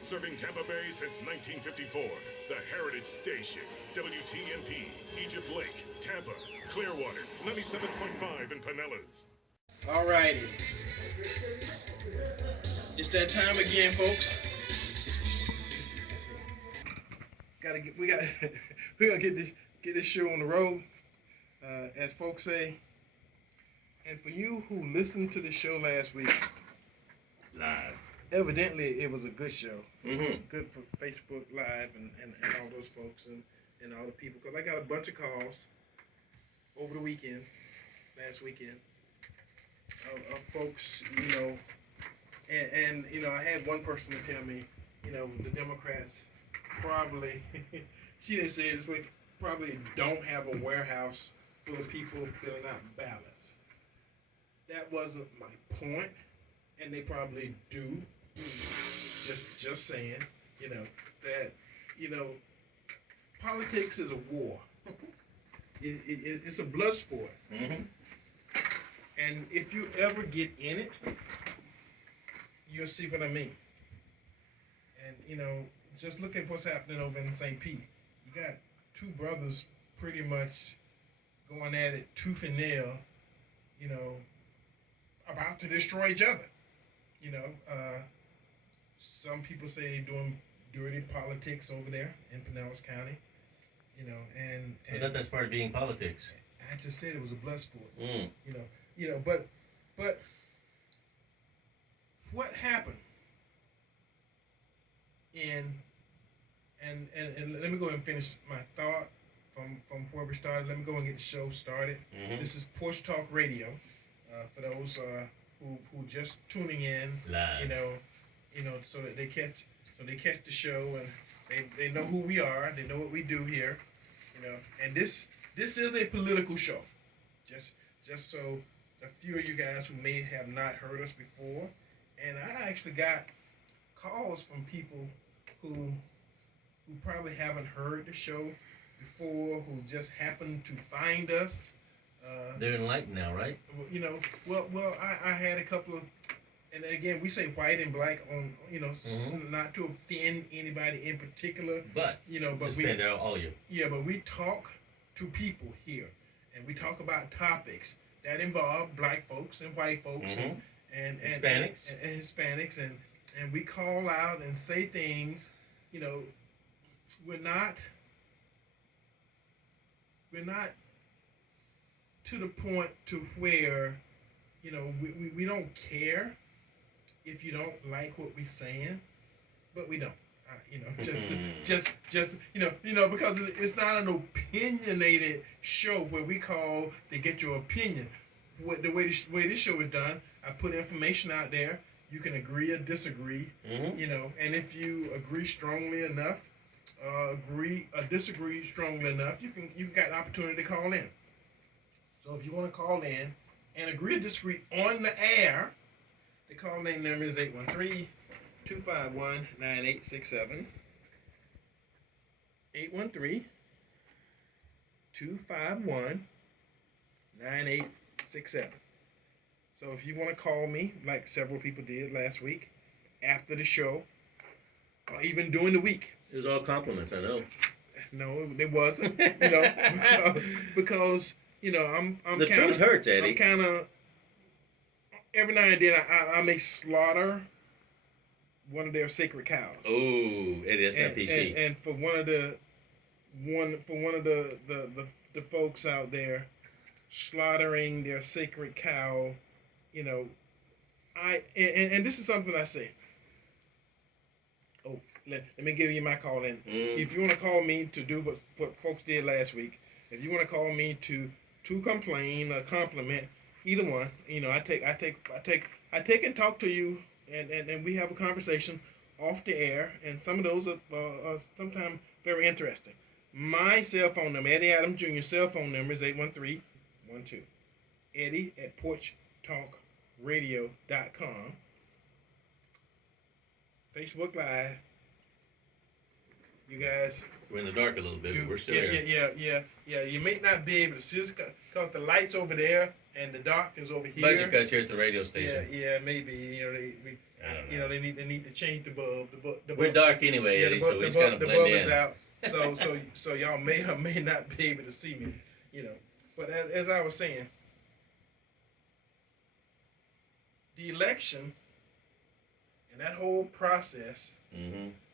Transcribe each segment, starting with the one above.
Serving Tampa Bay since 1954. The Heritage Station. WTMP, Egypt Lake, Tampa, Clearwater, 97.5 in Pinellas. All righty. It's that time again, folks. We gotta get this show on the road, as folks say. And for you who listened to the show last week, live, evidently it was a good show. Mm-hmm. Good for Facebook Live and all those folks and all the people. Because I got a bunch of calls over the weekend, last weekend, of folks, and I had one person to tell me, the Democrats probably, she didn't say it this way, probably don't have a warehouse full of people filling out ballots. That wasn't my point, and they probably do. Just saying, that, politics is a war. It's a blood sport. Mm-hmm. And if you ever get in it, you'll see what I mean. And, just look at what's happening over in St. Pete. You got two brothers pretty much going at it tooth and nail, about to destroy each other. Some people say they're doing dirty politics over there in Pinellas County, and that's part of being politics. I just said it was a blood sport. Mm. But what happened? And let me go and finish my thought from where we started. Let me go and get the show started. Mm-hmm. This is Porch Talk Radio. For those who just tuning in, live. So that they catch the show and they know who we are. They know what we do here. And this is a political show. Just so a few of you guys who may have not heard us before, and I actually got calls from people who probably haven't heard the show before, who just happened to find us. They're enlightened now, right? I had a couple of, and again, we say white and black on, Mm-hmm. not to offend anybody in particular. But, all of you. Yeah, but we talk to people here, and we talk about topics that involve black folks and white folks, mm-hmm. and Hispanics. and Hispanics, and we call out and say things. We're not to the point to where, we don't care if you don't like what we're saying, but we don't. Just because it's not an opinionated show where we call to get your opinion. The way this show is done, I put information out there. You can agree or disagree, mm-hmm. And if you agree strongly enough, agree or disagree strongly enough, you got an opportunity to call in. So if you want to call in and agree or disagree on the air, the call in number is 813-251-9867. 813-251-9867. So if you want to call me, like several people did last week, after the show, or even during the week. It was all compliments, I know. No, it wasn't. Because I'm the kinda, truth hurts, Eddie. I'm kind of, every now and then I may slaughter one of their sacred cows. Oh, Eddie, that's not PC. And for one of the folks out there slaughtering their sacred cow, and this is something I say. Oh, let me give you my call in. If you want to call me to do what folks did last week, if you want to call me to complain or compliment, either one, I take and talk to you, and we have a conversation off the air, and some of those are sometimes very interesting. My cell phone number, Eddie Adams Jr. cell phone number is 813-12. Eddie at PorchTalkRadio.com. Facebook Live. You guys. We're in the dark a little bit, but we're still here. Yeah. You may not be able to see us because the lights over there and the dock is over here. Budget cuts here at the radio station. Yeah, maybe. They need to change the bulb. We're dark anyway, yeah, Eddie, so we just kind of blend bulb in. is out. So y'all may or may not be able to see me, But as I was saying, the election and that whole process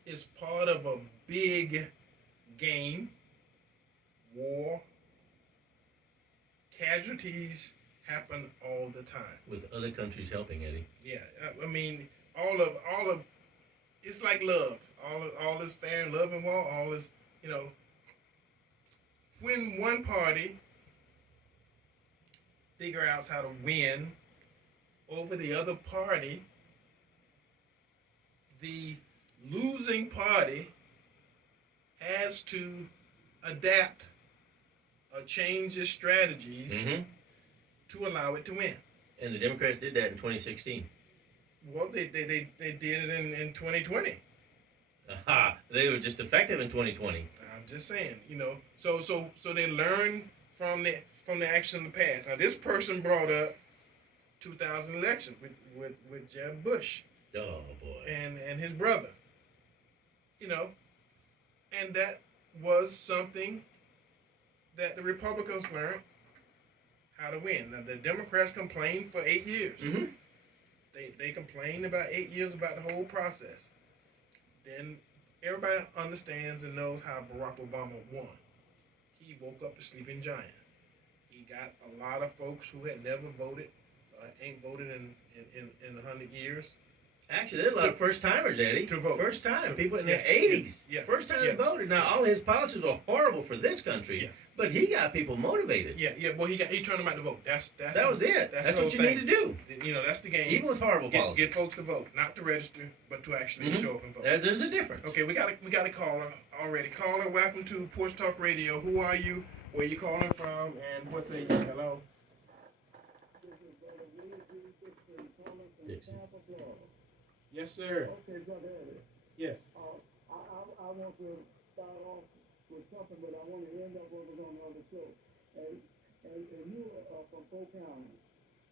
is part of a big game, war. Casualties happen all the time. With other countries helping, Eddie. Yeah, I mean, all of, it's like love. All is fair in love and war. All is, when one party figure out how to win over the other party, the losing party has to adapt or change its strategies to allow it to win. And the Democrats did that in 2016. Well, they did it in 2020. Aha! They were just effective in 2020. I'm just saying, So they learn from the action of the past. Now, this person brought up 2000 election with Jeb Bush. Oh boy. And his brother. And that was something that the Republicans learned how to win. Now, the Democrats complained for 8 years. They complained about 8 years about the whole process. Then everybody understands and knows how Barack Obama won. He woke up the sleeping giant. He got a lot of folks who had never voted, ain't voted in 100 years. Actually, there's a lot of first-timers, Eddie. To vote. First time. People in their 80s. Yeah. First time they voted. Now, all his policies are horrible for this country. Yeah. But he got people motivated. Yeah. Well, he turned them out to vote. That was it. That's what you need to do. That's the game. Even with horrible policies. Get folks to vote, not to register, but to actually show up and vote. There's a difference. Okay, we got a caller already. Caller, welcome to Porch Talk Radio. Who are you? Where you calling from? And what say you? Hello. Dixon. Yes, sir. Okay, Brother Eddie. Yes. I want to start off with something, but I want to end up what was on the other show. And you are from Polk County.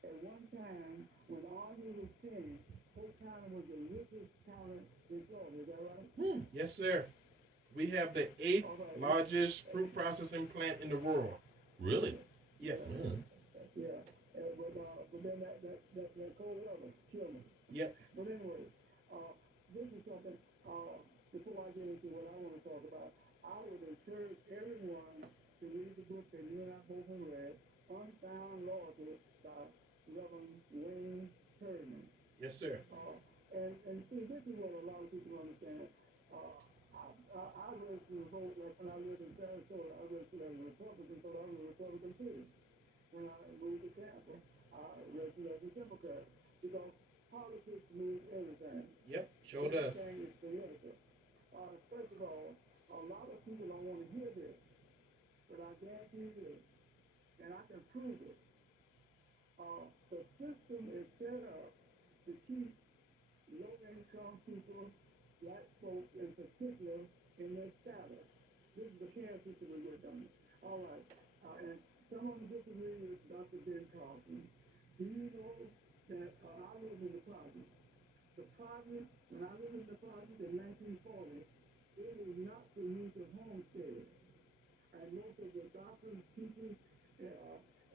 At one time, when all you was finished, Polk County was the richest county in Florida. Is that right? Yes, sir. We have the 8th largest fruit processing plant in the world. Really? Yes. Yeah. But then that cold weather killed me. Yep. But anyway, this is something, before I get into what I want to talk about, I would encourage everyone to read the book that you and I both have read, Unfound Loyalty by Reverend Wayne Perryman. Yes, sir. And see, this is what a lot of people understand. I read to vote, like when I lived in Sarasota, I read to the Republican, so I was a Republican too. When I moved to Tampa, I read to the Democrat. Because politics means everything. Yep, sure does. Everything is political. First of all, a lot of people don't want to hear this, but I guarantee you this, and I can prove it. The system is set up to keep low-income people, black folks in particular, in their status. This is the care system we're working on. All right. And some of them disagree with Dr. Ben Carson. Do you know that I lived in the project? The project, when I lived in the project in 1940, it was not the use of homestead. And most of the doctors, teachers,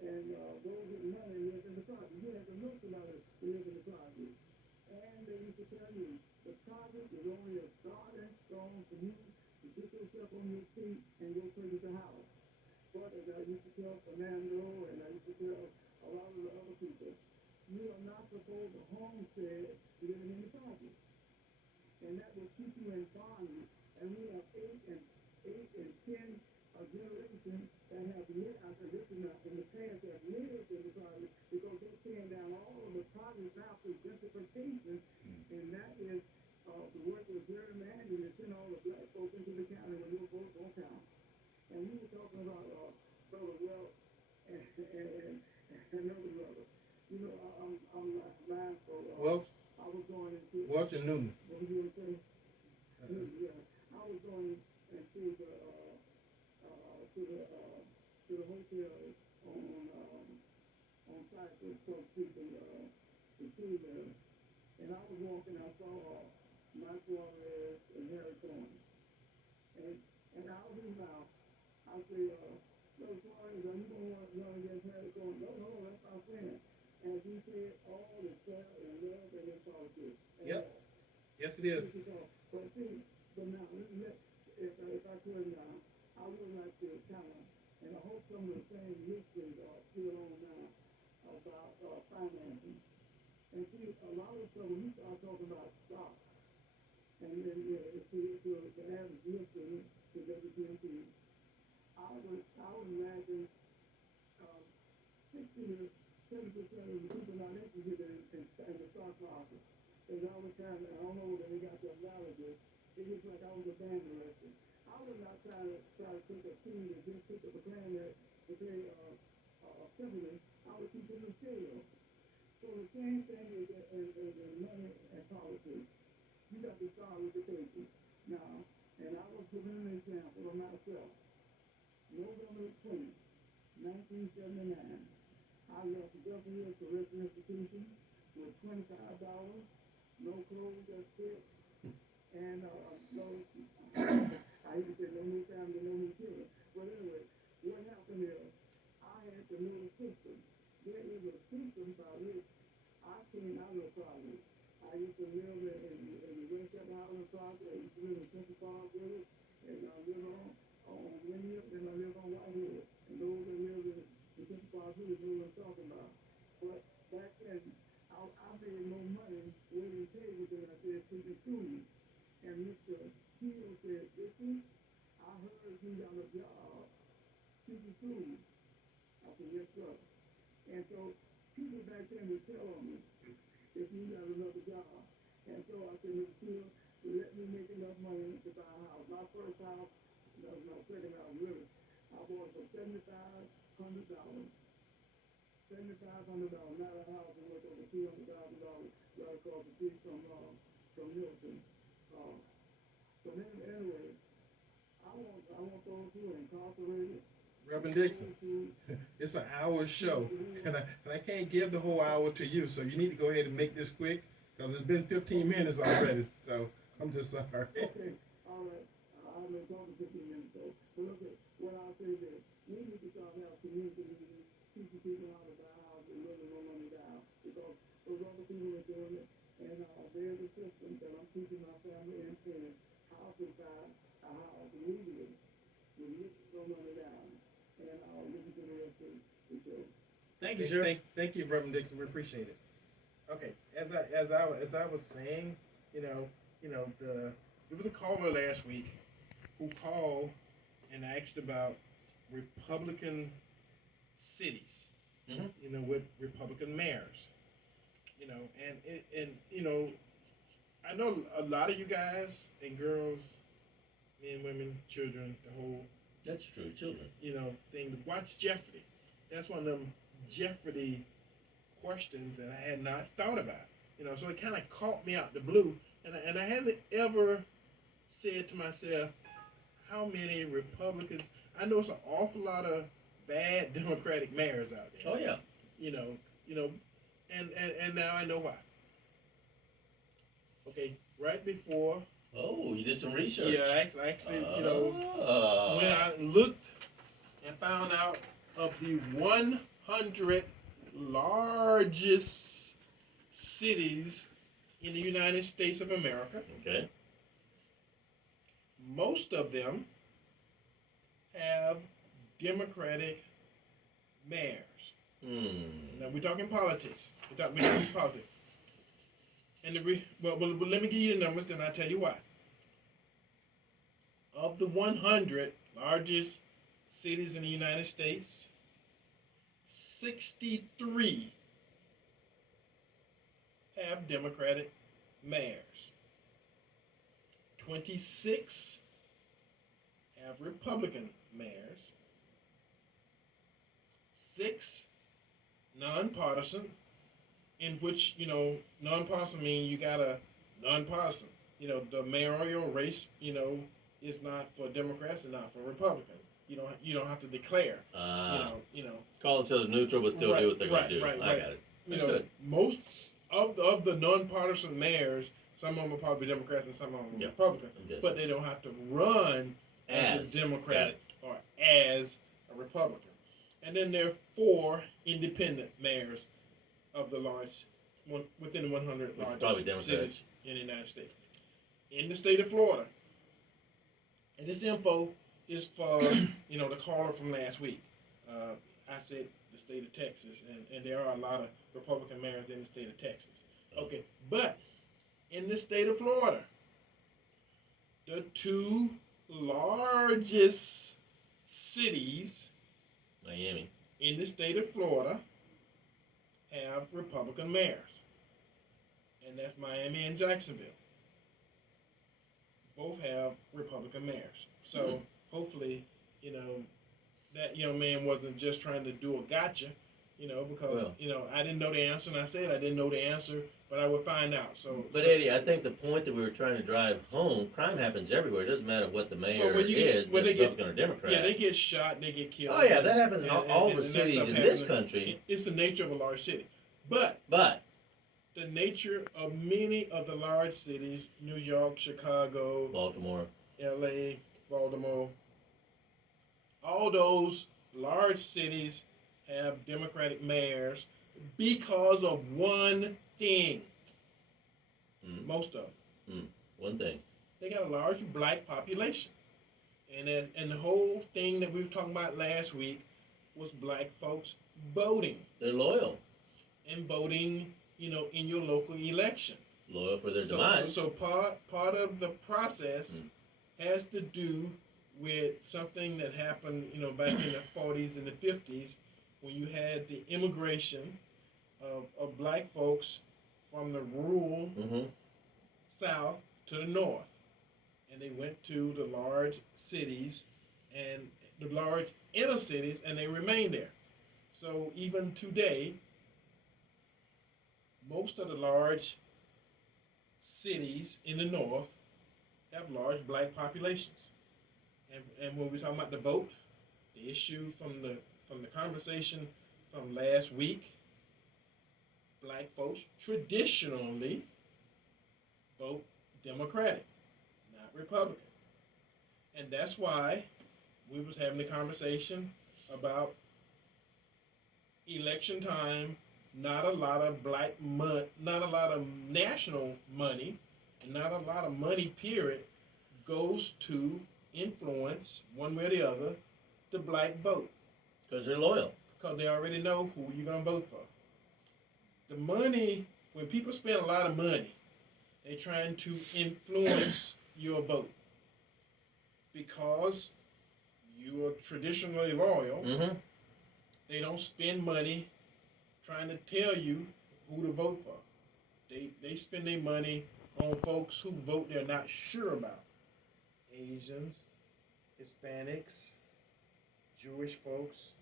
and those with money lived in the project. You had to know somebody who lived in the project. And they used to tell you, the project is only a starting stone for you to get yourself on your feet and go further the house. But as I used to tell Fernando, and I used to tell a lot of the other people, you are not supposed to homestead living in the project. And that will keep you in bondage. And we have 8 and 10 generations that have lived, I said, this is not from the past, that have lived in the project because they're tearing down all of the projects now through gentrification. And that is the work of gerrymandering and send all the black folks into the county when your votes don't count. And we were talking about Brother Wells and another brother. You know, I'm lying for Welch? I was going into Welch and Newman. What were you going to say? Yeah, I was going into the hotel on site was close to the school there. And I was walking, I saw Mike Suarez and Harry Thorne. And I was in mouth. I said, Brother Suarez, are you going to want to run against Harry Thorne? No, that's our friend. And he said all the fair and love and in politics. Yep. Yes, it is. But see, but now, if I could now, I would like to kind of, and I hope some of the same mysteries are still on now about financing. And see, a lot of stuff, when you start talking about stocks, and then it's the average listener to WTMP, I would imagine 60 to 70% of the people not interested in the stock market. Because I was trying to, I don't know that they got the analogy. It was like I was a band director. I was not trying to take a team that just pick up a plan that they symphony. I was teaching them scale. So the same thing is in money and politics. You got to start with the basics. Now, and I will give an example of myself. November 20, 1979, I left the W Correctional Institution with $25, no clothes, that's it. And no, I used to say no new family, no new children. But anyway, what happened is I had to know the system. There is a system by which I came out of the project. I used to live in the West End Island project. I used to live in Central Park Village, and I live on Wyndham, and I live on Whitehead. And those that live in Central Park Village know what I'm talking about. But back then, I made more money waiting tables than I did teaching students. And Mr. Keel said, listen, I heard you got a job teaching students. I said, yes, sir. And so people back then would tell on me if you got another job. And so I said, Mr. Keel, let me make enough money to buy a house. My first house, that was my second house, really. I bought it for $7,500. $7,500, not a house that worth over $200,000 right across the street from Milton. So anyway, I want those who are incarcerated. Reverend Dixon, it's an hour show, and I can't give the whole hour to you, so you need to go ahead and make this quick, because it's been 15 minutes already, so I'm just sorry. Okay, all right. I've been talking 15 minutes, so look at what I'll say is, we need to start having community meetings, teaching people how to buy houses and really no money down, because those other people are doing it, and there's a system that I'm teaching my family and friends how to buy a house immediately with no money down. And I'll listen to the rest of the show. Thank you, sir. Thank you, Reverend Dixon. We appreciate it. Okay, as I was saying, there was a caller last week who called and asked about Republican cities, with Republican mayors, and I know a lot of you guys and girls, men, women, children, the whole. That's true, children. Thing to watch Jeopardy. That's one of them Jeopardy questions that I had not thought about. So it kind of caught me out the blue, and I hadn't ever said to myself, how many Republicans? I know it's an awful lot of bad Democratic mayors out there. Oh yeah. And now I know why. Okay, right before. Oh, you did some research. Yeah, actually, when I looked and found out of the 100 largest cities in the United States of America, okay, most of them have Democratic mayors. Now we're talking politics. We're talking politics. And well, let me give you the numbers, then I'll tell you why. Of the 100 largest cities in the United States, 63 have Democratic mayors. 26 have Republican mayors. 6 nonpartisan, in which, nonpartisan means you got a the mayoral race, is not for Democrats and not for Republicans. You don't have to declare. You know. Call themselves neutral, but still do what they're going to do. I got it. That's good. Most of the nonpartisan mayors, some of them are probably Democrats and some of them are Republicans, but they don't have to run as a Democrat or as a Republican. And then there are 4 independent mayors of the within 100 largest cities in the United States. In the state of Florida, and this info is for the caller from last week. I said the state of Texas, and there are a lot of Republican mayors in the state of Texas. Okay, but in the state of Florida, the 2 largest cities, Miami, in the state of Florida, have Republican mayors, and that's Miami and Jacksonville. Both have Republican mayors. So hopefully, that young man wasn't just trying to do a gotcha, because I didn't know the answer, and I said I didn't know the answer, but I would find out. But Eddie, I think the point that we were trying to drive home, crime happens everywhere. It doesn't matter what the mayor is, Republican or Democrat. Yeah, they get shot, they get killed. Oh yeah, that happens in all the cities in this country. It's the nature of a large city, but the nature of many of the large cities, New York, Chicago, Baltimore, L.A., Baltimore, all those large cities have Democratic mayors because of one thing. Most of them. One thing. They got a large black population. And the whole thing that we were talking about last week was black folks voting. They're loyal. And voting, in your local election. Loyal for their demise. So part of the process has to do with something that happened, back in the 40s and the 50s, when you had the immigration of black folks from the rural South to the North. And they went to the large cities and the large inner cities, and they remained there. So even today, most of the large cities in the North have large black populations. And when we're talking about the vote, the issue from the conversation from last week, black folks traditionally vote Democratic, not Republican. And that's why we was having the conversation about election time, not a lot of not a lot of national money, and not a lot of money, period, goes to influence, one way or the other, the black vote. Because they're loyal. Because they already know who you're going to vote for. The money, when people spend a lot of money, they're trying to influence your vote. Because you are traditionally loyal, they don't spend money trying to tell you who to vote for. They spend their money on folks who vote they're not sure about. Asians, Hispanics, Jewish folks,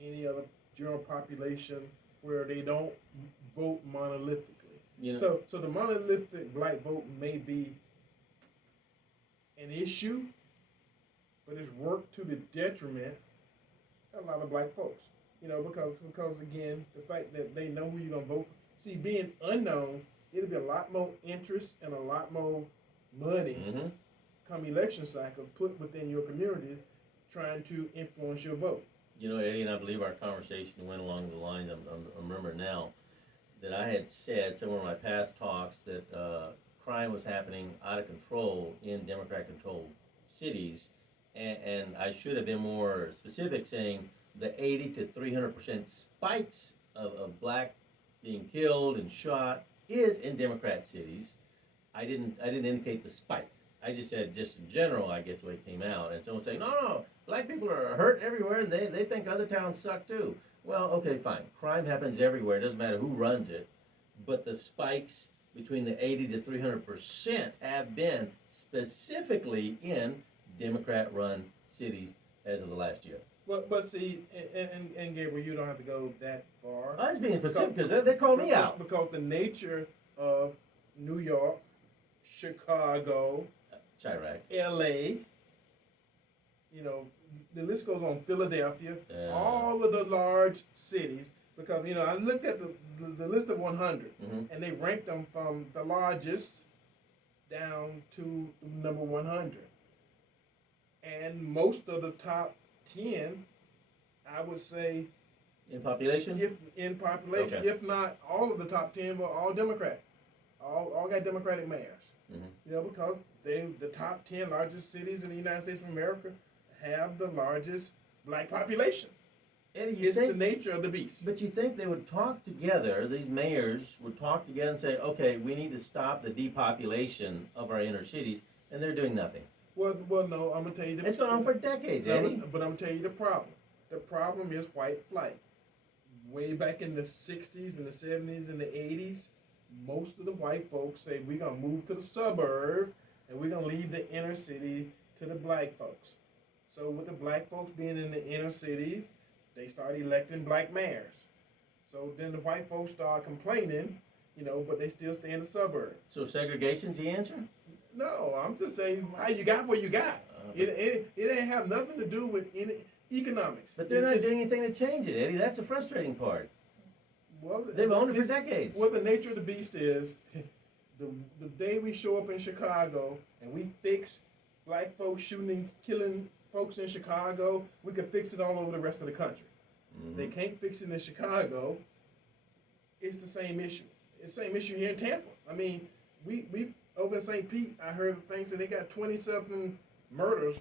any other general population where they don't vote monolithically. So the monolithic black vote may be an issue, but it's worked to the detriment of a lot of black folks. Because again, the fact that they know who you're gonna vote for. See, being unknown, it'll be a lot more interest and a lot more money come election cycle put within your community trying to influence your vote. Eddie, and I believe our conversation went along the lines, I remember now, that I had said somewhere in my past talks that crime was happening out of control in Democrat-controlled cities, and I should have been more specific, saying the 80 to 300% spikes of black being killed and shot is in Democrat cities. I didn't indicate the spike. I just said, just in general, I guess the way it came out. And someone saying, no, black people are hurt everywhere, and they think other towns suck too. Well, okay, fine. Crime happens everywhere. It doesn't matter who runs it. But the spikes between the 80 to 300% have been specifically in Democrat-run cities as of the last year. But see, and Gabriel, you don't have to go that far. I was being specific because they called me out. Because the nature of New York, Chicago, Chirac, L.A., you know, the list goes on. Philadelphia, Yeah. all of the large cities. Because, you know, I looked at the list of 100, and they ranked them from the largest down to number 100. And most of the top 10, I would say, In population? Okay. If not all of the top 10 were all Democrat. All got Democratic mayors. You know, because the top 10 largest cities in the United States of America have the largest black population. Eddie, It's the nature of the beast. But you think they would talk together, these mayors would talk together and say, okay, we need to stop the depopulation of our inner cities, and they're doing nothing. Well, no, I'm going to tell you. It's gone on for decades, Eddie. But I'm going to tell you the problem. The problem is white flight. Way back in the 60s and the 70s and the 80s, most of the white folks say we're going to move to the suburb and we're going to leave the inner city to the black folks. So with the black folks being in the inner cities, they start electing black mayors. So then the white folks start complaining, you know, but they still stay in the suburbs. So segregation's the answer? No, I'm just saying how you got what you got. It ain't have nothing to do with any economics. But they're not doing anything to change it, Eddie. That's the frustrating part. Well, they've owned it for decades. Well, the nature of the beast is the day we show up in Chicago and we fix black folks shooting, killing folks in Chicago, we could fix it all over the rest of the country. They can't fix it in Chicago. It's the same issue. It's the same issue here in Tampa. I mean, we over in St. Pete, I heard of things that they got 20-something murders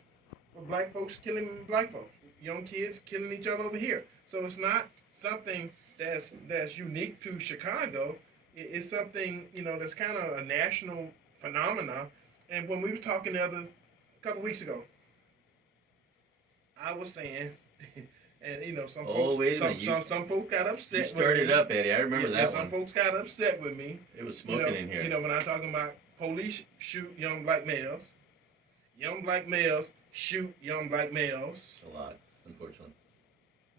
of black folks killing black folks. Young kids killing each other over here. So it's not something that's unique to Chicago. It's something, you know, that's kind of a national phenomena. And when we were talking a couple weeks ago, I was saying, and you know, some folks got upset. You stirred it up, Eddie. I remember that one. Some folks got upset with me. It was smoking in here. You know, when I'm talking about police shoot young black males shoot young black males. A lot, unfortunately.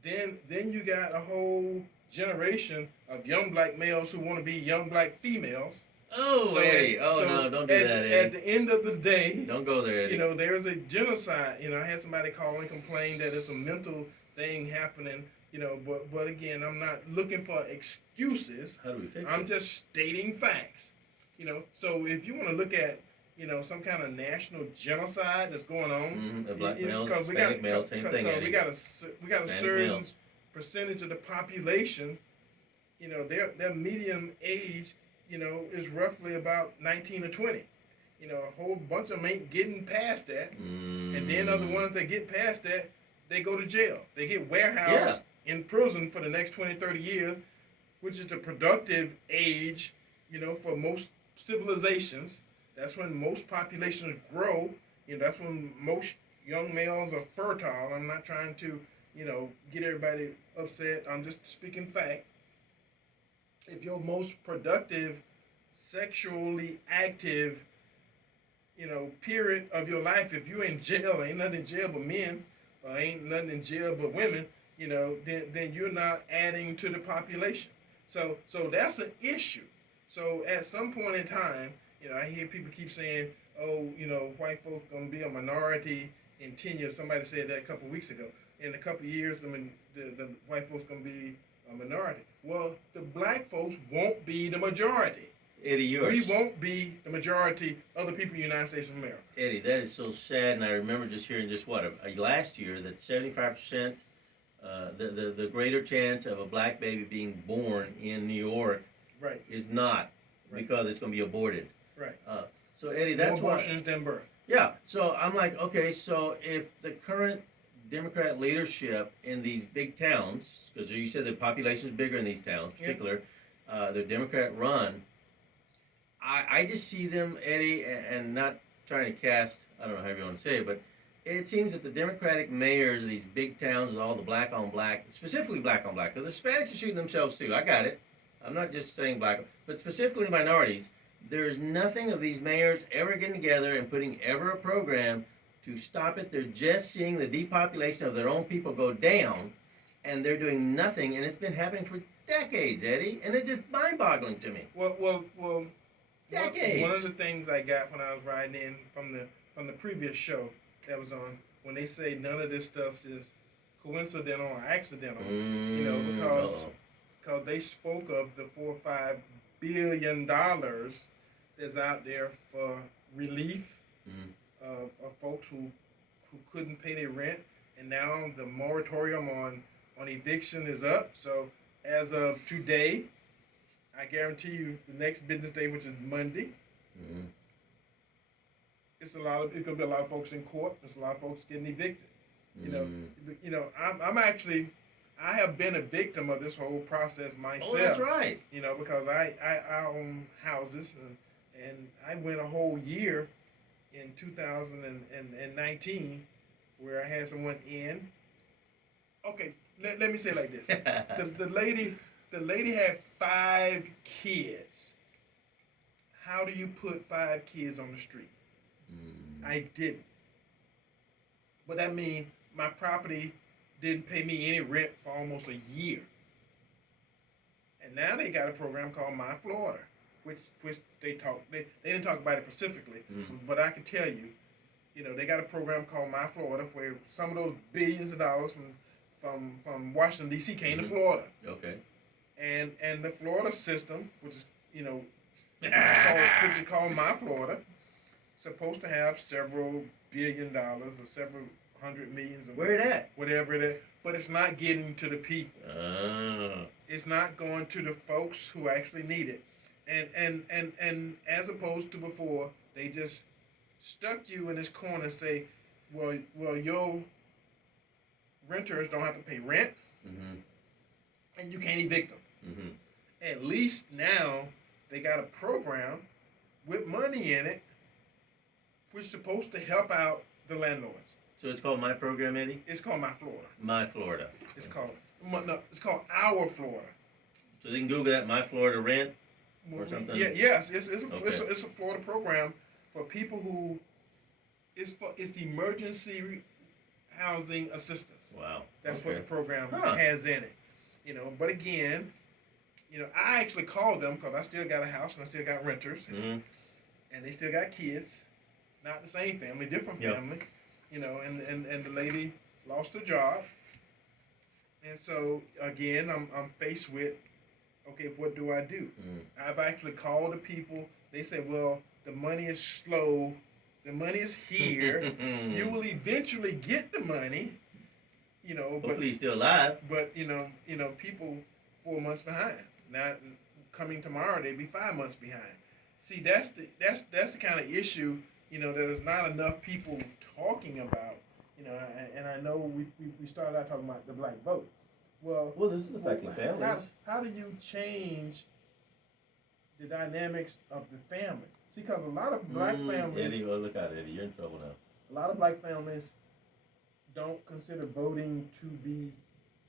Then you got a whole generation of young black males who want to be young black females. Oh, so Eddie. No, don't do that, Eddie. At the end of the day, don't go there, Eddie. You know, there's a genocide. You know, I had somebody call and complain that it's a mental thing happening. You know, but again, I'm not looking for excuses. How do we fix it? I'm just stating facts. You know, so if you want to look at, you know, some kind of national genocide that's going on, black males, Hispanic males, same thing, Eddie. we got a certain percentage of the population. You know, their median age, you know, is roughly about 19 or 20. You know, a whole bunch of them ain't getting past that. And then other ones that get past that, they go to jail. They get warehoused in prison for the next 20, 30 years, which is the productive age, you know, for most civilizations. That's when most populations grow. You know, that's when most young males are fertile. I'm not trying to, you know, get everybody upset. I'm just speaking fact. If your most productive, sexually active, you know, period of your life, if you're in jail, ain't nothing in jail but men, or ain't nothing in jail but women, you know, then you're not adding to the population. So that's an issue. So at some point in time, you know, I hear people keep saying, oh, you know, white folks gonna be a minority in 10 years. Somebody said that a couple of weeks ago. In a couple of years, I mean, the white folks gonna be a minority. Well, the black folks won't be the majority. Eddie, we won't be the majority of the people in the United States of America. Eddie, that is so sad, and I remember just hearing last year that 75%, the greater chance of a black baby being born in New York is not because it's going to be aborted. Right. So Eddie, that's more abortions than birth. Yeah. So I'm like, okay, so if the current Democrat leadership in these big towns, because you said the population is bigger in these towns, in particular, they're Democrat run. I just see them, Eddie, and not trying to cast, I don't know how you want to say it, but it seems that the Democratic mayors of these big towns with all the black on black, specifically black on black, because the Hispanics are shooting themselves too, I got it. I'm not just saying black, but specifically minorities. There's nothing of these mayors ever getting together and putting ever a program to stop it. They're just seeing the depopulation of their own people go down, and they're doing nothing, and it's been happening for decades, Eddie, and it's just mind-boggling to me. Well. Decades. One of the things I got when I was riding in from the previous show that was on when they say none of this stuff is coincidental or accidental, you know, because they spoke of the $4 or $5 billion that's out there for relief of folks who couldn't pay their rent, and now the moratorium on eviction is up. So as of today, I guarantee you the next business day, which is Monday, it's gonna be a lot of folks in court. There's a lot of folks getting evicted. You know, I have been a victim of this whole process myself. Oh, that's right. You know, because I own houses, and I went a whole year in 2019 where I had someone in. Okay, let me say it like this: the lady had 5 kids. How do you put 5 kids on the street? I didn't. But that means my property didn't pay me any rent for almost a year. And now they got a program called My Florida, which they didn't talk about it specifically, but I can tell you, you know, they got a program called My Florida where some of those billions of dollars from Washington D.C. came to Florida. Okay. And the Florida system, which is, you know, which is called My Florida, supposed to have several $billion or several hundred millions of where it at? Whatever it is, but it's not getting to the people. It's not going to the folks who actually need it, and as opposed to before, they just stuck you in this corner and say, well, your renters don't have to pay rent, and you can't evict them. At least now they got a program with money in it, which is supposed to help out the landlords. So it's called My Program, Eddie? It's called My Florida. My Florida. It's called Our Florida. So they can Google that, My Florida Rent or something? Yes. It's a Florida program for people who it's emergency housing assistance. Wow. That's what the program has in it. You know, but again, you know, I actually called them because I still got a house and I still got renters, and they still got kids, not the same family, different family. You know, and the lady lost her job, and so again, I'm faced with, okay, what do I do? I've actually called the people. They say, well, the money is slow. The money is here. You will eventually get the money. You know, hopefully but you're still alive. But you know, people 4 months behind. Now, coming tomorrow, they'd be 5 months behind. See, that's the kind of issue. You know, there's not enough people talking about. You know, and I know we started out talking about the black vote. Well, this is affecting families. How do you change the dynamics of the family? See, because a lot of black families. Eddie, look out, Eddie, you're in trouble now. A lot of black families don't consider voting to be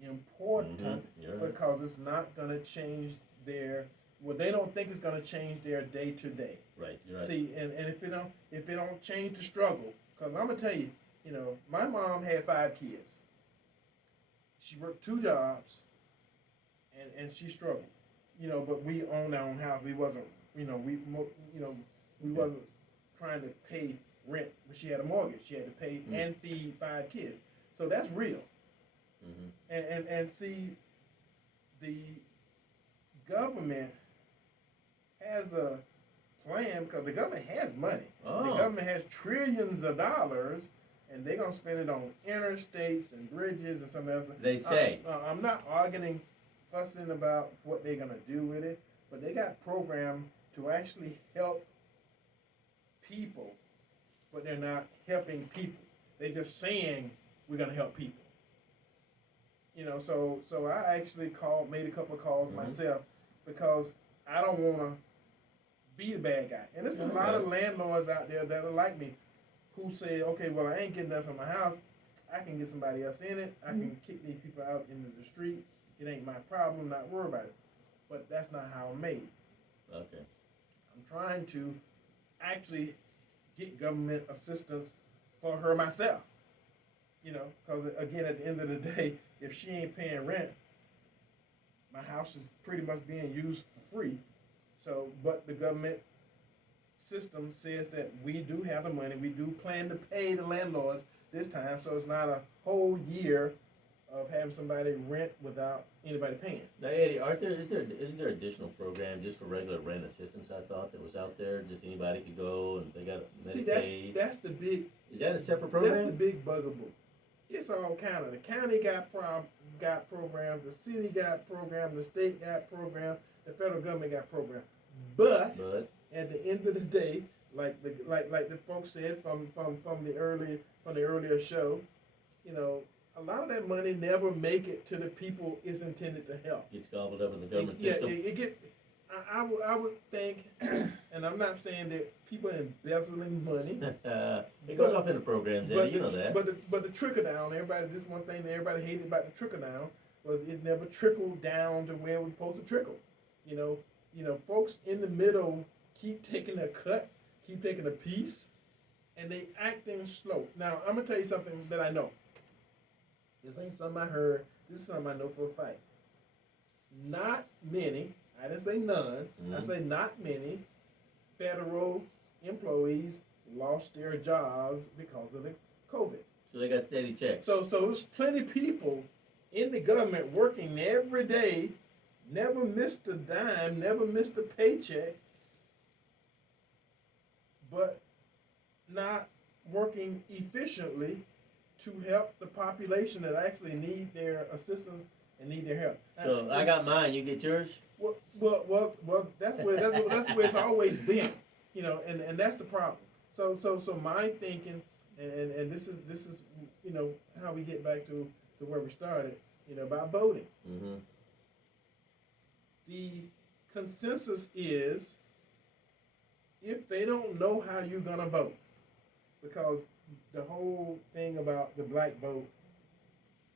important because it's not going to change their. Well, they don't think it's going to change their day to day. Right, you're right. See, and if it don't change the struggle, because I'm gonna tell you, you know, my mom had 5 kids. She worked 2 jobs, and she struggled. You know, but we owned our own house. We wasn't, we wasn't trying to pay rent, but she had a mortgage. She had to pay and feed 5 kids. So that's real. And see, the government has a plan because the government has money. The government has trillions of dollars, and they're gonna spend it on interstates and bridges and something else. They say. I'm not arguing, fussing about what they're gonna do with it, but they got programs to actually help people, but they're not helping people. They're just saying we're gonna help people. You know, so I actually made a couple of calls myself because I don't want to be the bad guy. And there's a lot of landlords out there that are like me who say, okay, well, I ain't getting nothing from my house. I can get somebody else in it. I can kick these people out into the street. It ain't my problem, not worry about it. But that's not how I'm made. Okay. I'm trying to actually get government assistance for her myself. You know, because again, at the end of the day, if she ain't paying rent, my house is pretty much being used for free. So, but the government system says that we do have the money. We do plan to pay the landlords this time, so it's not a whole year of having somebody rent without anybody paying. Now, Eddie, isn't there additional program just for regular rent assistance? I thought that was out there. Just anybody could go and they got Medicaid. See, that's the big. Is that a separate program? That's the big bugaboo. It's all kind of. The county got programs, the city got programs, the state got programs, the federal government got programs. But at the end of the day, like the folks said from the earlier show, you know, a lot of that money never make it to the people it's intended to help. Gets gobbled up in the government system. Yeah, it get. I would think, and I'm not saying that people are embezzling money. It goes off into programs, Eddie, you know that. But the trickle down, this one thing that everybody hated about the trickle down was it never trickled down to where it was supposed to trickle. You know, folks in the middle keep taking a cut, keep taking a piece, and they acting slow. Now, I'm gonna tell you something that I know. This ain't something I heard. This is something I know for a fact. Not many, I didn't say none, I say not many federal employees lost their jobs because of the COVID. So they got steady checks. So there's plenty of people in the government working every day, never missed a dime, never missed a paycheck, but not working efficiently to help the population that actually need their assistance and need their help. So I got mine. You get yours. Well. That's where it's always been, you know, and that's the problem. So my thinking, and this is you know how we get back to where we started, you know, about voting. Mm-hmm. The consensus is if they don't know how you're gonna vote, because the whole thing about the black vote,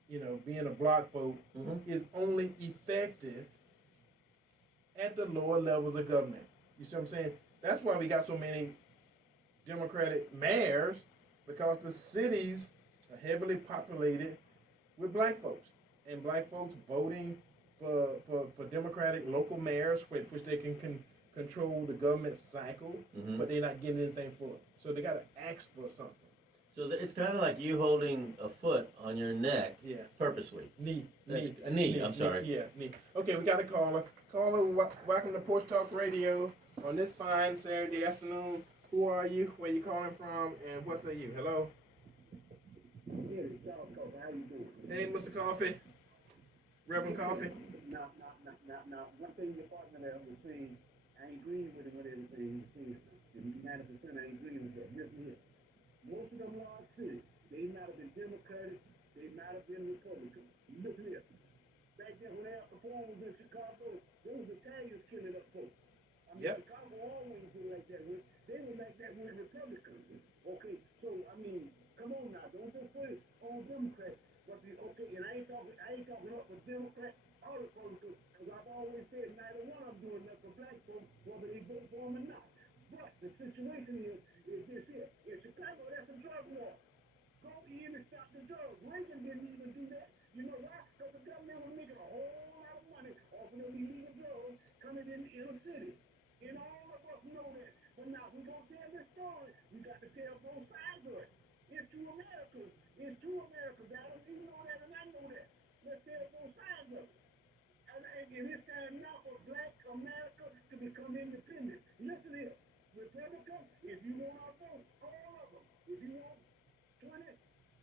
you know, being a block vote, is only effective at the lower levels of government. You see what I'm saying? That's why we got so many Democratic mayors, because the cities are heavily populated with black folks. And black folks voting for Democratic local mayors, which they can control the government cycle, but they're not getting anything for it. So they got to ask for something. So it's kind of like you holding a foot on your neck, purposely. Knee. I'm sorry. Knee. Okay, we got a caller. Caller, welcome to Porch Talk Radio on this fine Saturday afternoon. Who are you? Where you calling from? And what say you? Hello? How you doing? Hey, Mr. Coffee. Reverend Coffee. Now, one thing your partner there was saying, I ain't agreeing with him with everything he's saying. 90% I ain't agreeing with that. Listen here. Most of them large cities, they might have been Democratic, they might have been Republican. Listen here. Back then when Al Capone was in Chicago, there was Italians killing up folks. I mean, Chicago always was like that. They were like that with Republicans. Okay, so, I mean, come on now. Don't just put it on Democrats. But okay, and I ain't talking about the Democrats or Republicans, because I've always said neither one of them doing that for black folks, whether they vote for them or not. But the situation is this here. In Chicago, that's a drug war. Go in and stop the drugs. Reagan didn't even do that. You know why? Because the government was making a whole lot of money off of those illegal drugs coming in the inner city. And all of us know that. But now we're going to tell this story. We got to tell both sides of it. It's two Americas. It's two Americas, Dallas. You know that and I know that. Let's tell both sides of it. And it's time now for black America to become independent. Listen here. Republicans, if you want our vote, all of them, if you want 20,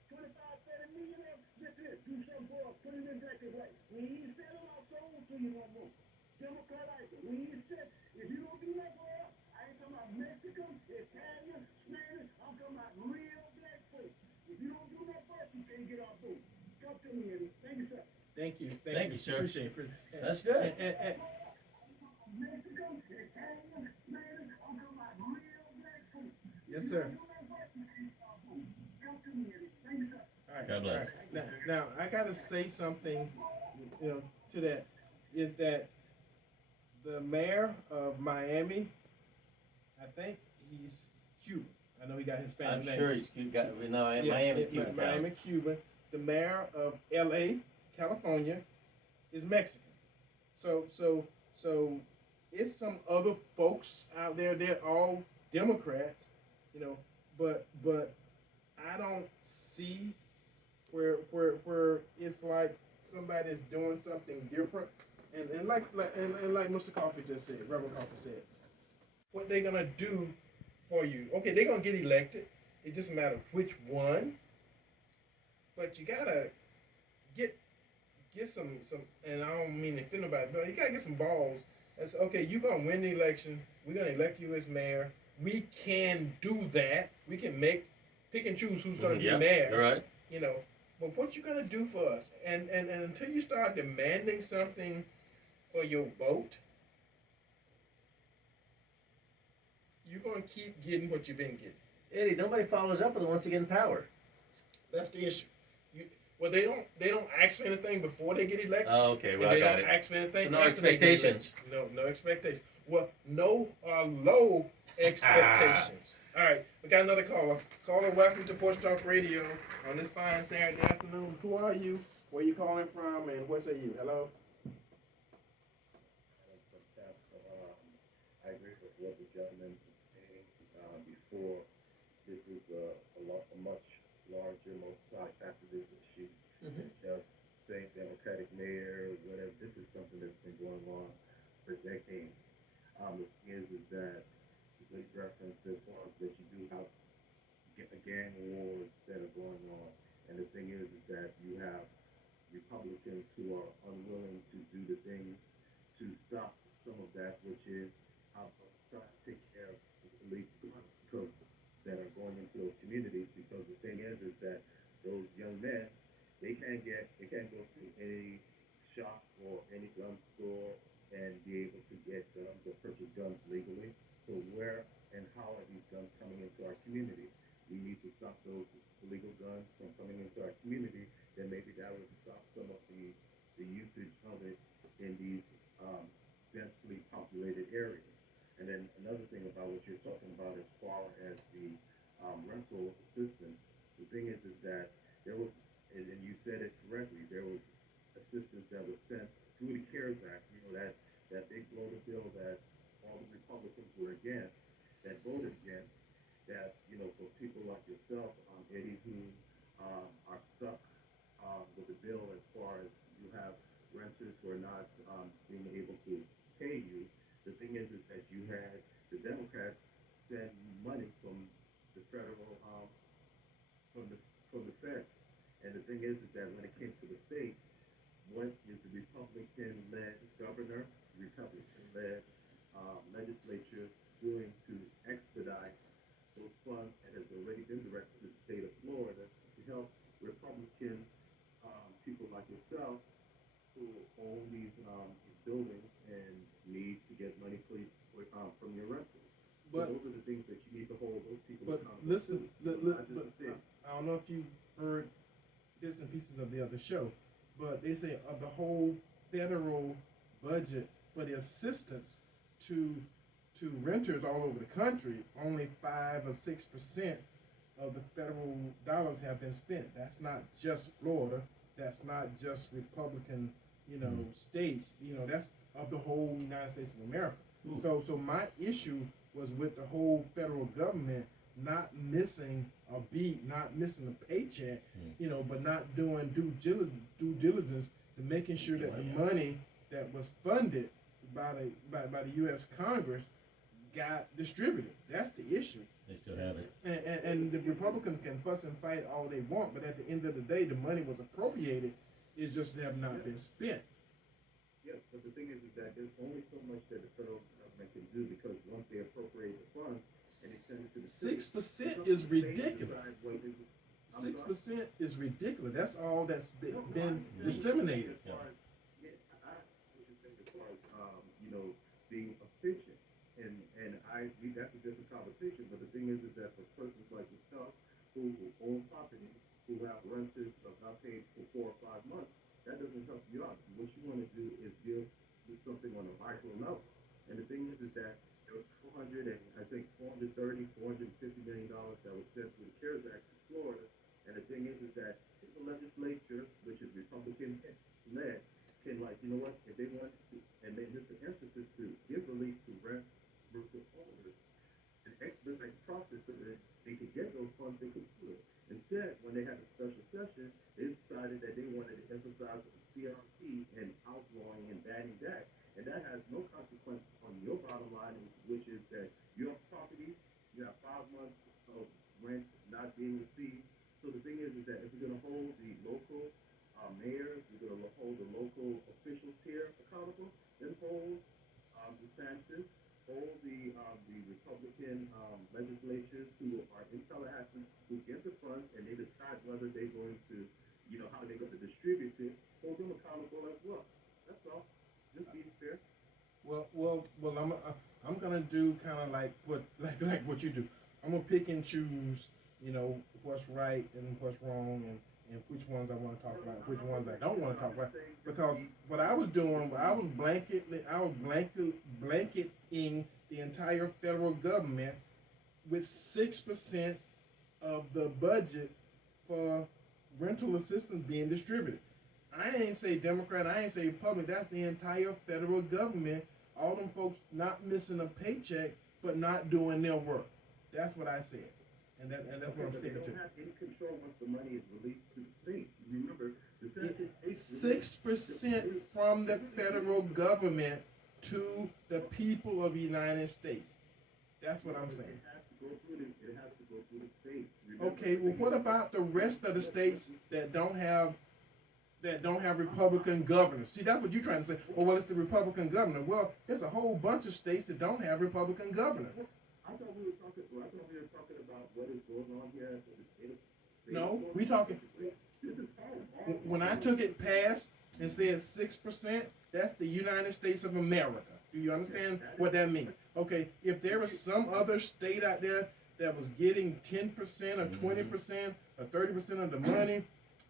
25, 30 million of them, listen here, do something for us, put it in black and white. We ain't selling our souls to you no more. Democrat, we ain't selling. If you don't do that for us, I ain't talking about Mexican, Italian, Spanish, I'm talking about real black folks. If you don't do that for us, you can't get our vote. Come to me, Eddie. Thank you, sir. Thank you, sir. Appreciate it. That's good. Mexican, Italian, Spanish, I'm talking about real black folks. Yes, sir. All right. God bless. Now I gotta say something, you know, to that, is that the mayor of Miami, I think he's Cuban. I know he got Hispanic I'm name. sure he's Cuban. Miami's Cuban town. Miami, Cuban. The mayor of L.A., California, is Mexican. So it's some other folks out there. They're all Democrats, you know. But I don't see where it's like somebody's doing something different, and like Mr. Coffee just said, Reverend Coffee said, what they're gonna do for you? Okay, they're gonna get elected. It doesn't matter which one, but you gotta get some, and I don't mean to offend nobody, but you gotta get some balls. That's okay. You're gonna win the election. We're gonna elect you as mayor. We can do that. We can pick and choose who's gonna be mayor. You're right. You know, but what you gonna do for us? And until you start demanding something for your vote, you're gonna keep getting what you've been getting. Eddie, nobody follows up with it once they get in power. That's the issue. Well, they don't ask for anything before they get elected. Oh, okay, well, I got it. They don't ask for anything. So no after they get expectations. elected. No expectations. Well, no low expectations. All right, we got another caller. Caller, welcome to Porch Talk Radio on this fine Saturday afternoon. Who are you? Where you calling from? And what say you? Hello. I agree with what the gentleman was saying before. This is a much larger, multifaceted issue. Just saying Democratic mayor, whatever. This is something that's been going on for decades. The thing is that the reference to forms that you do have gang wars that are going on, and the thing is that you have Republicans who are unwilling to do the things to stop some of that, which is trying to take care of the illegal drugs that are going into those communities. Because the thing is that those young men, they can't go to any shop or any gun store and be able to get guns or purchase guns legally. So where and how are these guns coming into our community? We need to stop those illegal guns from coming into our community. Then maybe that would stop some of the usage of it in these densely populated areas. And then another thing about what you're talking about as far as the rental assistance, the thing is that there was, and you said it correctly, there was assistance that was sent through the CARES Act, that big bloated bill that all the Republicans were against, that voted against, that, for people like yourself, Eddie, who are stuck with the bill as far as you have renters who are not being able to pay you. The thing is that you had the Democrats send money from the federal, from the Fed. And the thing is that when it came to the state, what is the Republican-led governor, Republican-led legislature doing to expedite those funds that has already been directed to the state of Florida to help Republican people like yourself who own these buildings and need to get money from your rentals? But so those are the things that you need to hold those people But accountable listen, to. I don't know if you heard bits and pieces of the other show, but they say of the whole federal budget for the assistance to renters all over the country, only 5 or 6% of the federal dollars have been spent. That's not just Florida. That's not just Republican, states. That's of the whole United States of America. Ooh. So my issue was with the whole federal government not missing a beat, not missing a paycheck, but not doing due diligence to making sure that the money that was funded by the U.S. Congress got distributed. That's the issue. They still have it. And the Republicans can fuss and fight all they want, but at the end of the day, the money was appropriated. It's just have not been spent. Yes, but the thing is that there's only so much that the federal government can do, because once they appropriate the funds and they send it to the 6% is ridiculous. 6% is ridiculous. That's all that's been disseminated. Yeah. I would just think as far as being efficient, and that's a different conversation. But the thing is that for persons like yourself who own property, who have renters of not paid for 4 or 5 months, that doesn't help you out. What you want to do is do something on a micro level. And the thing is that there was $430, $450 million that was sent through the CARES Act to Florida. And the thing is that if the legislature, which is Republican-led, can, if they want to, and then just the emphasis to give relief to rent versus owners, an expedite process so that they could get those funds, they could do it. And line, which is that you have property, you have 5 months of rent not being received. So the thing is that if we're going to hold the local mayors, we're going to hold the local officials here accountable, then hold DeSantis, hold the Republican legislatures who are in Tallahassee who get the funds and they decide whether they're going to, how they're going to distribute it, hold them accountable as well. That's all. Just being fair. Well, I'm gonna do kind of like what you do. I'm gonna pick and choose, what's right and what's wrong, and which ones I want to talk about, which ones I don't want to talk about. Because what I was doing, I was blanketing the entire federal government with 6% of the budget for rental assistance being distributed. I ain't say Democrat, I ain't say Republican. That's the entire federal government. All them folks not missing a paycheck, but not doing their work. That's what I said, and that's what I'm sticking to. They don't have any control once the money is released to the state. Remember, the 6% from the federal government to the people of the United States. That's what I'm saying. It has to go through the state. Remember, Okay, well, what about the rest of the states that don't have Republican governors? See, that's what you're trying to say. Well, it's the Republican governor. Well, there's a whole bunch of states that don't have Republican governors. I thought we were talking about what is going on here at the state. No, we talking. When I took it past and said 6%, that's the United States of America. Do you understand what that means? Okay, if there was some other state out there that was getting 10% or 20% or 30% of the money,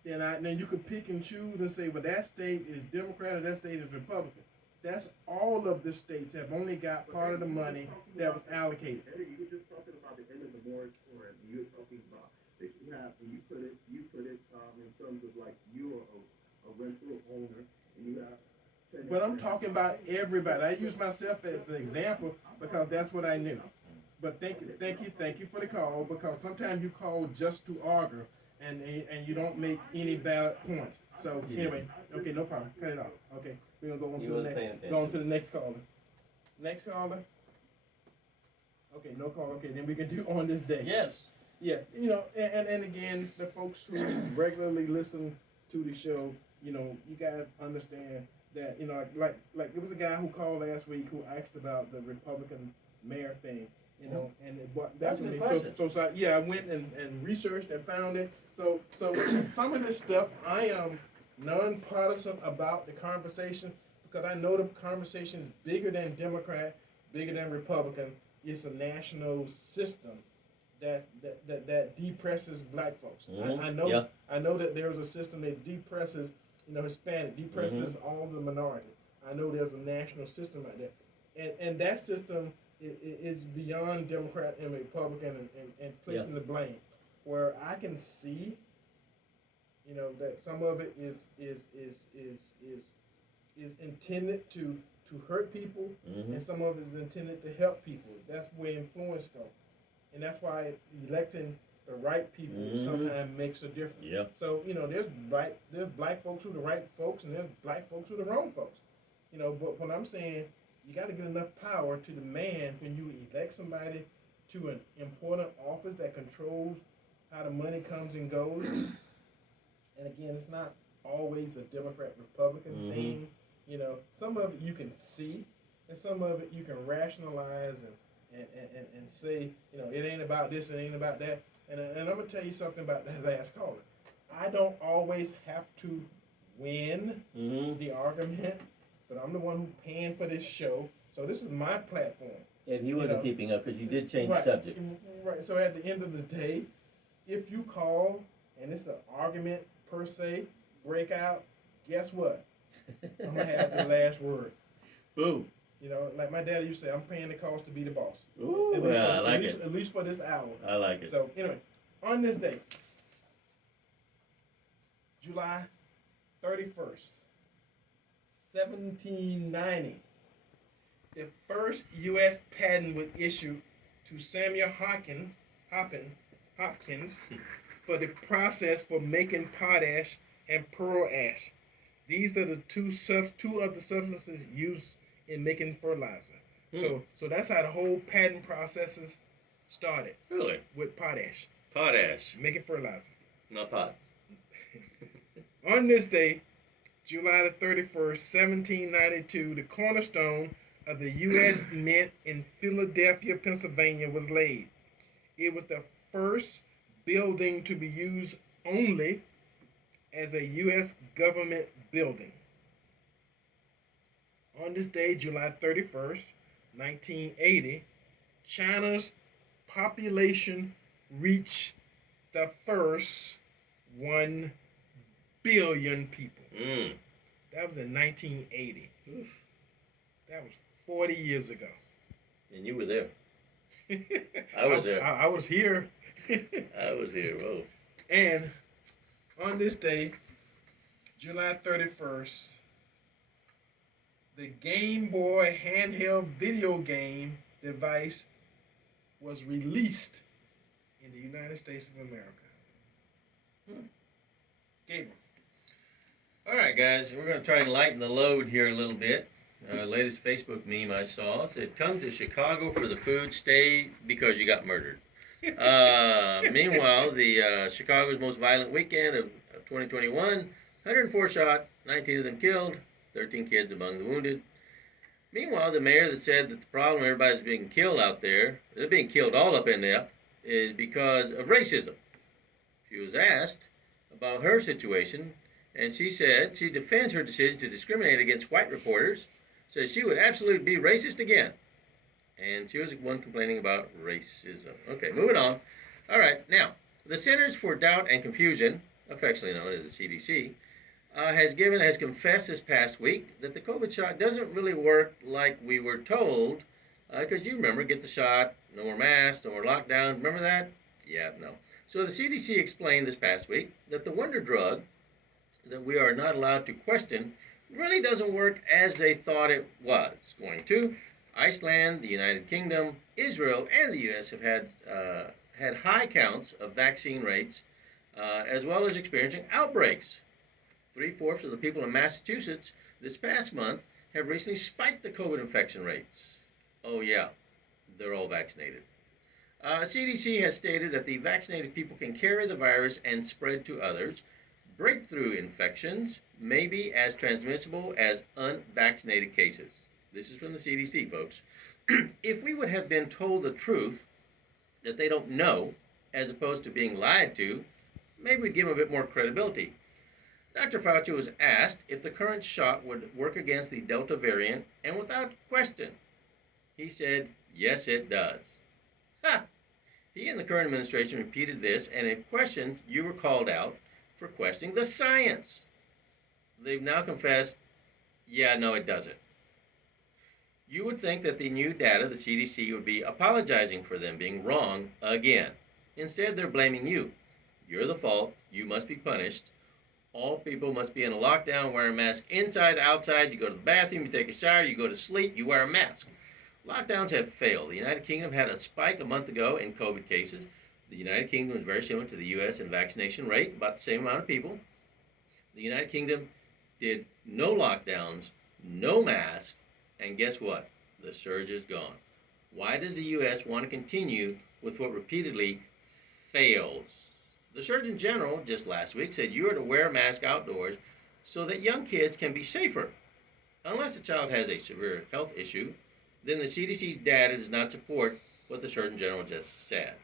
then you could pick and choose and say, well, that state is Democrat or that state is Republican. That's all of the states have only got part of the money that was allocated. Eddie, you were just talking about the end of the moratorium. You were talking about that you have, and you put it in terms of like you're a rental owner, and you have. But I'm talking about everybody. I use myself as an example because that's what I knew. But thank you for the call, because sometimes you call just to argue, and you don't make any valid points. So anyway, okay, no problem. Cut it off. Okay, we're gonna go on to the next caller. Next caller. Okay, no call. Okay, then we can do on this day. Yes. Yeah, and again, the folks who regularly listen to the show, you guys understand that, like there was a guy who called last week who asked about the Republican mayor thing, and that's what I went and researched and found it. So some of this stuff, I am nonpartisan about the conversation, because I know the conversation is bigger than Democrat, bigger than Republican. It's a national system that depresses black folks. Mm-hmm. I know that there's a system that depresses, Hispanic, depresses all the minorities. I know there's a national system out there, and that system is beyond Democrat and Republican and placing the blame. Where I can see, that some of it is intended to hurt people, and some of it is intended to help people. That's where influence goes. And that's why electing the right people sometimes makes a difference. Yeah. So, there's black folks who are the right folks, and there's black folks who are the wrong folks. But when I'm saying you got to get enough power to the man when you elect somebody to an important office that controls how the money comes and goes. And again, it's not always a Democrat-Republican thing. Some of it you can see, and some of it you can rationalize and say, it ain't about this, it ain't about that. And I'm going to tell you something about that last caller. I don't always have to win the argument, but I'm the one who's paying for this show. So this is my platform. And he wasn't keeping up because you did change the subject. Right. So at the end of the day, if you call and it's an argument per se, breakout, guess what? I'm going to have the last word. Boom. Like my daddy used to say, I'm paying the cost to be the boss. Ooh, I like it. At least for this hour. I like it. So anyway, on this day, July 31st, 1790, the first U.S. patent was issued to Samuel Hopkins for the process for making potash and pearl ash. These are the two of the substances used in making fertilizer. So that's how the whole patent processes started Really? with potash, Potash, making fertilizer. not pot. On this day, July the 31st, 1792, the cornerstone of the U.S. Mint in Philadelphia, Pennsylvania was laid. It was the first building to be used only as a U.S. government building. On this day, July 31st, 1980, China's population reached the first 1 billion people. That was in 1980. Oof. That was 40 years ago. And you were there. I was there. I was here. I was here. Whoa. And on this day, July 31st, the Game Boy handheld video game device was released in the United States of America. Gabriel. All right, guys, we're going to try and lighten the load here a little bit. Latest Facebook meme I saw said, "Come to Chicago for the food, stay because you got murdered." Meanwhile, the Chicago's most violent weekend of 2021, 104 shot, 19 of them killed, 13 kids among the wounded. Meanwhile, the mayor that said that the problem everybody's being killed out there, they're being killed all up in there, is because of racism. She was asked about her situation, and she said she defends her decision to discriminate against white reporters, says she would absolutely be racist again. And she was the one complaining about racism. Okay, moving on. All right, now, the Centers for Doubt and Confusion, affectionately known as the CDC, has confessed this past week that the COVID shot doesn't really work like we were told, because you remember, get the shot, no more masks, no more lockdown. Remember that? Yeah, no. So the CDC explained this past week that the wonder drug that we are not allowed to question really doesn't work as they thought it was going to. Iceland, the United Kingdom, Israel, and the U.S. have had high counts of vaccine rates, as well as experiencing outbreaks. 3/4 of the people in Massachusetts this past month have recently spiked the COVID infection rates. Oh yeah, they're all vaccinated. CDC has stated that the vaccinated people can carry the virus and spread to others. Breakthrough infections may be as transmissible as unvaccinated cases. This is from the CDC, folks. If we would have been told the truth that they don't know, as opposed to being lied to, maybe we'd give them a bit more credibility. Dr. Fauci was asked if the current shot would work against the Delta variant, and without question, he said, yes, it does. Ha! He and the current administration repeated this, and if questioned, you were called out for questioning the science. They've now confessed, yeah, no, it doesn't. You would think that the new data, the CDC, would be apologizing for them being wrong again. Instead, they're blaming you. You're the fault. You must be punished. All people must be in a lockdown, wear a mask inside, outside. You go to the bathroom, you take a shower, you go to sleep, you wear a mask. Lockdowns have failed. The United Kingdom had a spike a month ago in COVID cases. The United Kingdom is very similar to the U.S. in vaccination rate, about the same amount of people. The United Kingdom did no lockdowns, no masks, and guess what? The surge is gone. Why does the U.S. want to continue with what repeatedly fails? The Surgeon General just last week said you are to wear a mask outdoors so that young kids can be safer. Unless a child has a severe health issue, then the CDC's data does not support what the Surgeon General just said.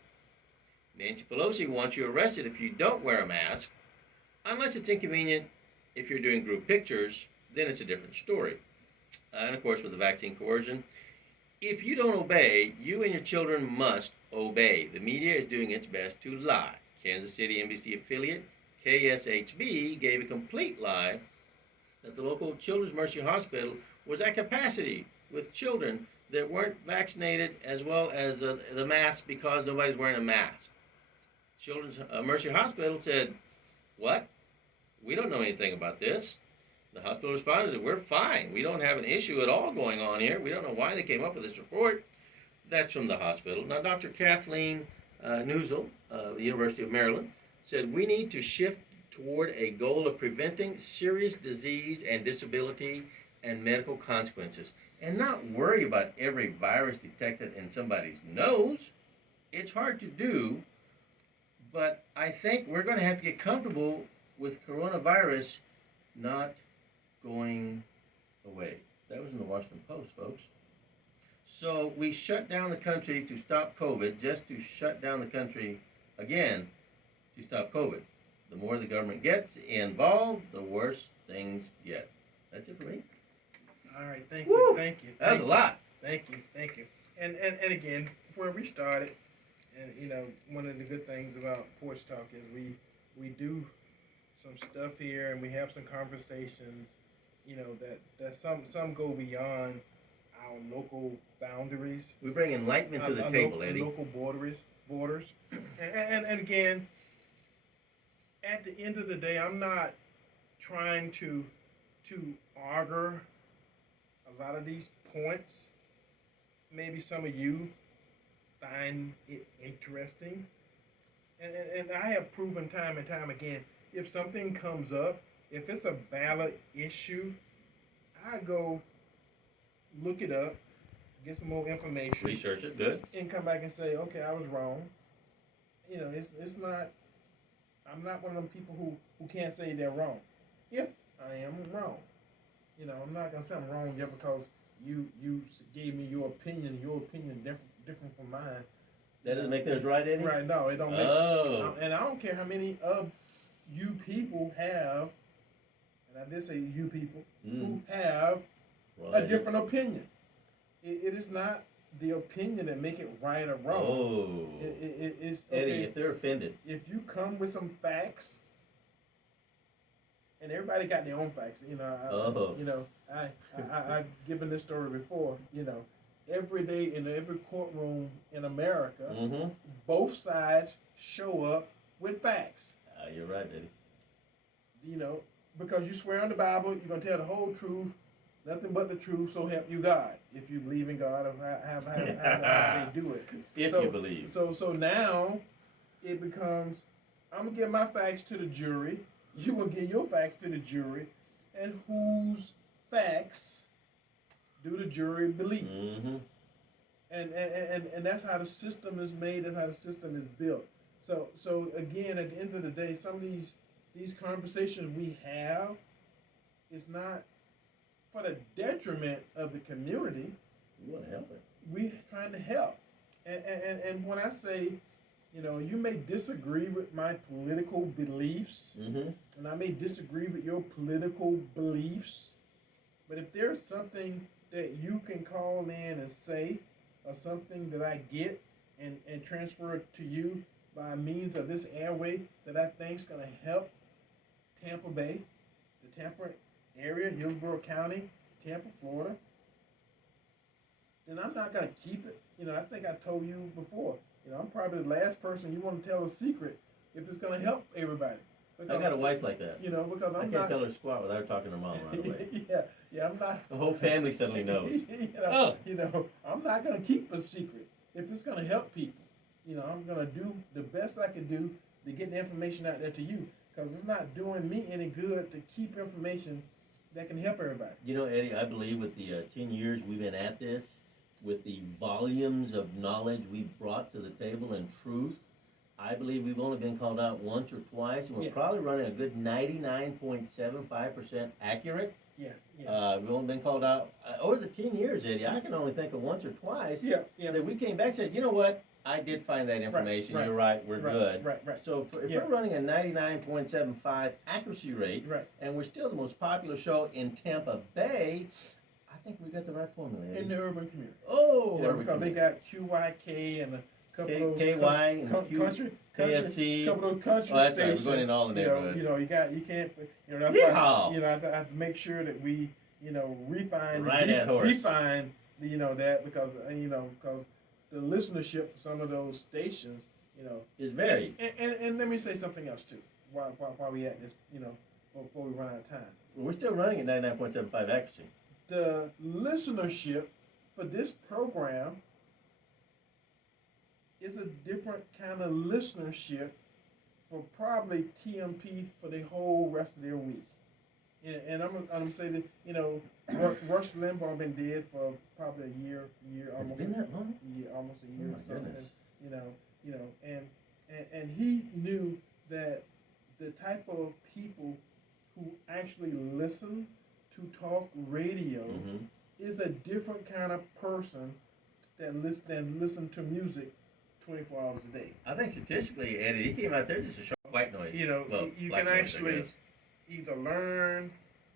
Nancy Pelosi wants you arrested if you don't wear a mask. Unless it's inconvenient, if you're doing group pictures, then it's a different story. And of course, with the vaccine coercion, if you don't obey, you and your children must obey. The media is doing its best to lie. Kansas City NBC affiliate KSHB gave a complete lie that the local Children's Mercy Hospital was at capacity with children that weren't vaccinated, as well as the mask, because nobody's wearing a mask. Children's Mercy Hospital said, what? We don't know anything about this. The hospital responded and said, we're fine. We don't have an issue at all going on here. We don't know why they came up with this report. That's from the hospital. Now, Dr. Kathleen Newsel, the University of Maryland, said we need to shift toward a goal of preventing serious disease and disability and medical consequences. and not worry about every virus detected in somebody's nose. It's hard to do, but I think we're going to have to get comfortable with coronavirus not going away. That was in the Washington Post, folks. So we shut down the country to stop COVID, just to shut down the country again to stop COVID. The more the government gets involved, the worse things get. That's it for me. All right, thank Woo! you, thank you. That was a lot. Thank you. And again, where we started, and you know, one of the good things about Porch Talk is we do some stuff here, and we have some conversations, you know, that some go beyond our local boundaries. We bring enlightenment to the table, Eddie. Local borders. And again, at the end of the day, I'm not trying to argue a lot of these points. Maybe some of you find it interesting. And I have proven time and time again, if something comes up, if it's a valid issue, I go look it up, get some more information. Research it, good. And come back and say, okay, I was wrong. You know, it's not, I'm not one of them people who can't say they're wrong. If I am wrong. You know, I'm not going to say I'm wrong just because you gave me your opinion different from mine. That doesn't make things right, Eddie? Right, no, it don't make and I don't care how many of you people have, and I did say you people, who have a different opinion. It is not the opinion that make it right or wrong. Oh. It's okay, Eddie, if they're offended. if you come with some facts, and everybody got their own facts, you know. I've given this story before. You know, every day in every courtroom in America, both sides show up with facts. You're right, Eddie. You know, because you swear on the Bible, you're gonna tell the whole truth, nothing but the truth. So help you God, if you believe in God, or how they do it. If so, you believe. So now it becomes, I'm gonna give my facts to the jury. You will give your facts to the jury, and whose facts do the jury believe? And that's how the system is made. That's how the system is built. So again, at the end of the day, some of these conversations we have is not for the detriment of the community. We want to help it. We're trying to help. And when I say, you know, you may disagree with my political beliefs, and I may disagree with your political beliefs, but if there's something that you can call in and say, or something that I get and transfer it to you by means of this airway that I think is going to help Tampa Bay, the Tampa area, Hillsborough County, Tampa, Florida, then I'm not going to keep it. You know, I think I told you before, you know, I'm probably the last person you want to tell a secret if it's going to help everybody. Because, I got a wife like that. You know, because I can't tell her squat without her talking to her mom right away. yeah, I'm not. The whole family suddenly knows. You know, I'm not going to keep a secret if it's going to help people. You know, I'm going to do the best I can do to get the information out there to you, because it's not doing me any good to keep information that can help everybody. You know, Eddie, I believe with the 10 years we've been at this, with the volumes of knowledge we've brought to the table and truth, I believe we've only been called out once or twice, and we're probably running a good 99.75% accurate. We've only been called out over the 10 years, Eddie. I can only think of once or twice that we came back and said, you know what, I did find that information. You're right. We're good. Right. So if we're running a 99.75 accuracy rate, and we're still the most popular show in Tampa Bay, I think we got the right formula. Eddie. In the urban community. Oh, urban because community. They got QYK and a couple of those KY and country, KFC. Couple of those country that's stations. Right. We're going in all the neighborhoods. You can't. You know, that's why, you know, I have to make sure that we, you know, refine you know, that because the listenership for some of those stations, you know, is varied. And let me say something else too. While we at this, you know, before we run out of time. Well, we're still running at 99.75 accuracy. The listenership for this program is a different kind of listenership for probably TMP for the whole rest of their week. And I'm gonna say that, you know, Rush Limbaugh been dead for probably a year, almost. It's been that long? Almost a year Oh my or something. goodness. You know, and he knew that the type of people who actually listen to talk radio Mm-hmm. is a different kind of person than listen to music 24 hours a day. I think statistically, Eddie, he came out there just to show white noise. You know, Well, you black can noise, I actually guess. either learn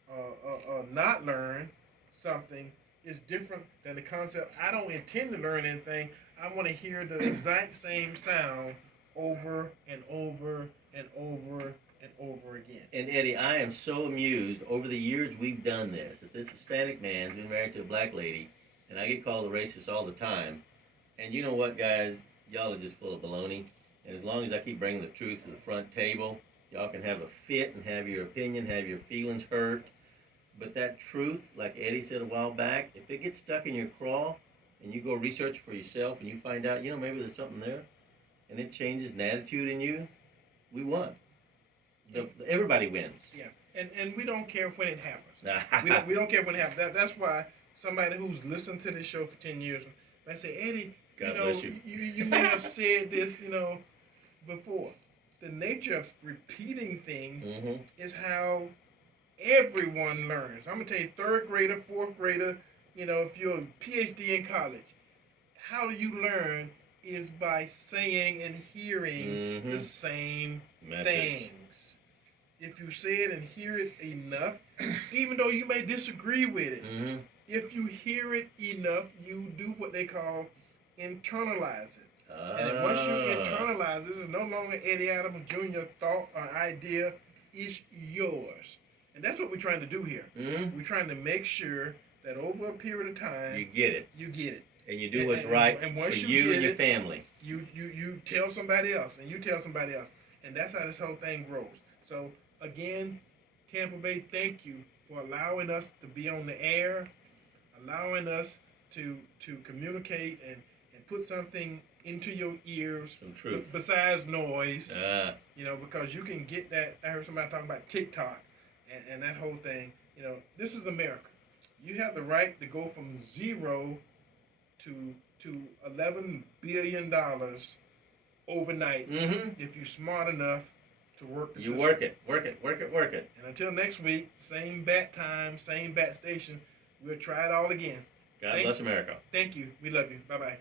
or not learn something is different than the concept. I don't intend to learn anything. I want to hear the exact same sound over and over and over and over again. And Eddie, I am so amused over the years we've done this. That this Hispanic man's been married to a black lady, and I get called a racist all the time. And you know what, guys? Y'all are just full of baloney. And as long as I keep bringing the truth to the front table, y'all can have a fit and have your opinion, have your feelings hurt. But that truth, like Eddie said a while back, if it gets stuck in your craw and you go research for yourself and you find out, maybe there's something there, and it changes an attitude in you, we won. Everybody wins. Yeah, and we don't care when it happens. we don't care when it happens. That's why somebody who's listened to this show for 10 years might say, Eddie, God bless you. You may have said this, before. The nature of repeating things Mm-hmm. is how everyone learns. I'm gonna tell you, third grader, fourth grader, if you're a PhD in college, how do you learn is by saying and hearing the same things. If you say it and hear it enough, even though you may disagree with it, if you hear it enough, you do what they call internalize it. And then once you internalize it, it's no longer Eddie Adams Jr. thought or idea, it's yours. And that's what we're trying to do here. We're trying to make sure that over a period of time, You get it. you get it. And you do what's right and for once you get and your it, family. You tell somebody else, and you tell somebody else. And that's how this whole thing grows. So, again, Tampa Bay, thank you for allowing us to be on the air, allowing us to communicate and put something into your ears. Some truth. Besides noise. Because you can get that. I heard somebody talking about TikTok and that whole thing. This is America. You have the right to go from zero to $11 billion overnight if you're smart enough to work the system. You work it. And until next week, same bat time, same bat station, we'll try it all again. God bless America. Thank you. We love you. Bye-bye.